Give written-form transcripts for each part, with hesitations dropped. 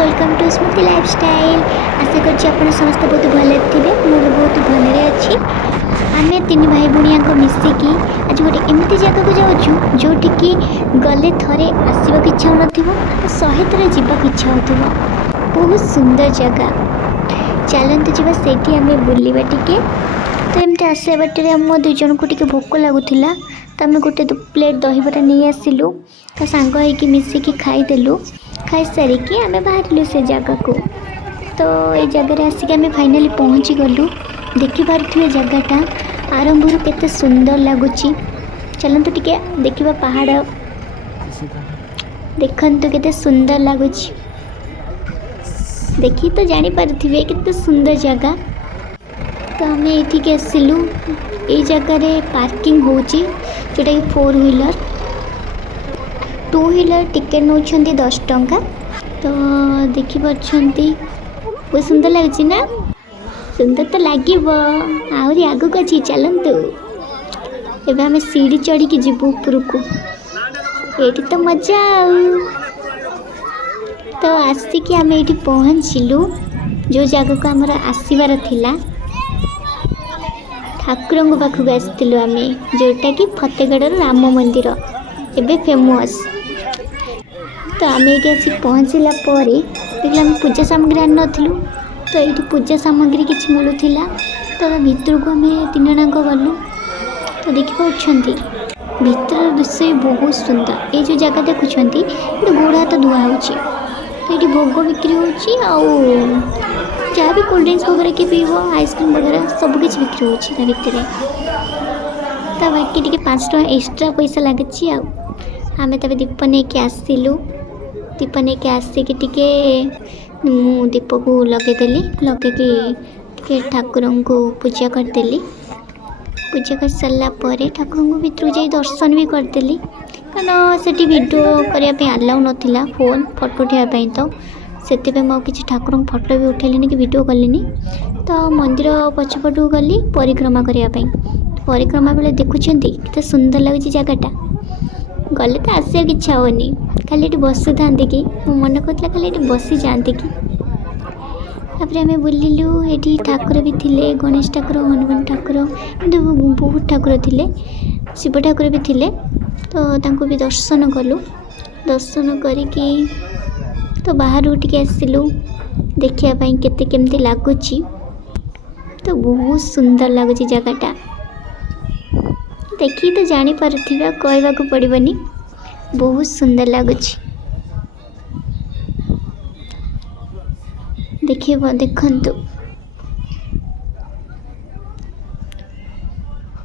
Welcome to Smriti lifestyle. आशा कर समस्त बहुत भले थे। मुझे बहुत भले अच्छी। आम तीन भाई भूणियाक मिसिकी आज गोटे एमती जगह को जाऊँ जोटिकी गले थरे आसवाक इच्छा हो शहे थर जावाक इच्छा हो। बहुत सुंदर जगह, चलते जावा से आम बुलवा टे। तो एमती आसा बाटर आम दुई जन को टे भोक लगुला तो आम गोटे प्लेट दहीबरा नहीं आसिलु। तो सांग होइकी मिसिकी खाईदेलु। खाई सारिकी आम बाहर से जगह को। तो ये जगह आसिक आम फाइनाली पहुँची गलु। देखिपे जगहटा आरंभ केते सुंदर लगुच। चलतु टिके देखा पहाड़ देखु केते सुंदर लगुच। देखी तो जानीपे केते सुंदर जगह। तो आम ये आसिलु। ये जगह पार्किंग होची जोटा कि 4 व्हीलर 2 व्हीलर टिकेट नौ 10 टंका। तो देखिपी बहुत सुंदर लगुच ना। सुंदर तो लगे आहरी आगक अच्छी। चलतु एवं आम सीढ़ी चढ़ी की जीवु उपरकू। ये तो मजा तो आसिकी आम ये पहुँचलु जो जगह को आमर आसबार थिला। ठाकुर पाखक आसलु आम जोटा कि फतेगढ़ राम मंदिर एबे फेमस। तो आम ये आसी पहुँचला देखला आम पूजा सामग्री आन नथिलु। तो ये पूजा सामग्री किसी मिलूला। तो भितर को आम 3 जनाक गलु। तो देखिए भितर दृश्य बहुत सुंदर। ये जो जगह देखुं ये गोड़ हाथ धुआ हो। तो ये भोग बिक्री हो जहाँ भी कोल्ड ड्रिंक्स वगैरह के पीब आइसक्रीम वगैरह सब किसी बिक्री होता भितर। तो बाकी टे 5 टଙ୍କା एक्स्ट्रा पैसा लगे। आम तब दीप नहीं कि आसिलु। दीप नहीं कि आसिक मु दीप को लगेदेली। लगे ठाकुर को पूजा करदेली। पूजा कर सारापर ठाकुर को भीतर जा दर्शन भी करदेली। कारण से वीडियो करने आलाउ नाला फोन फोटो उठाइवाई। तो से किसी ठाकुर फोटो भी उठेली कि वीडियो कली। तो मंदिर पछपटू गली परिक्रमा करने। परिक्रमा बेले देखुं कितना सुंदर लगे जगहटा। गले तो आसा इच्छा होनी खाली ये बसी था कि मो मन कहता खाली ये बसी जाती कि। तापर आम बुलिलु। ये ठाकुर भी थे गणेश ठाकुर हनुमान ठाकुर बहुत ठाकुर थे शिव ठाकुर भी थे। तो भी दर्शन कलु। दर्शन करिकी तो बाहर टिके आसिलु देखापी केते केमती लगुच। तो बहुत सुंदर लगुच जगहटा। देखी तो जानीपार कहवा को पड़ोनी बहुत सुंदर लगुच। देखंतु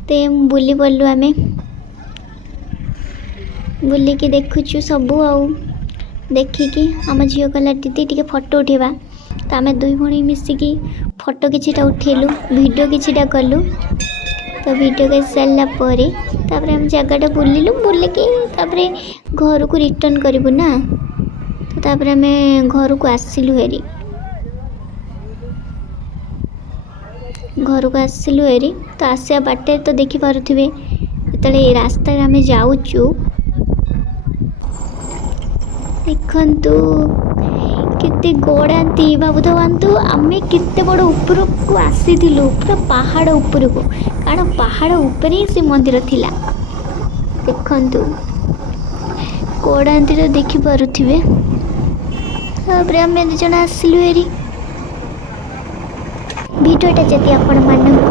ते बुली पड़लु आम बुलिकी देखुचु सबू आउ देखिकी आम झील कहला दीदी टे फोटो उठेवा। तो आम 2 भणी मिसिकी फोटो किछिटा उठेलु वीडियो किछिटा कलु। तो वीडियो कर सारापर आम जगहटा बुलिलु। बुलिकी घर को रिटर्न करूँ ना। तो आम घर को आसिलु हेरी। घर को आसिलु हेरी। तो आसिया बाटे तो देखिपे जो रास्ता आम जाऊँ देखु केते गोड़ाती भावुथु आम केते बड़ ऊपर को आसी पूरा पहाड़ ऊपर को। कारण पहाड़ ऊपर ही से मंदिर थिला। देखंतु गोड़ाती तो देखिपे। आम 2 जन आसिलु हेरी। भिडियोटा जदि आपण मानक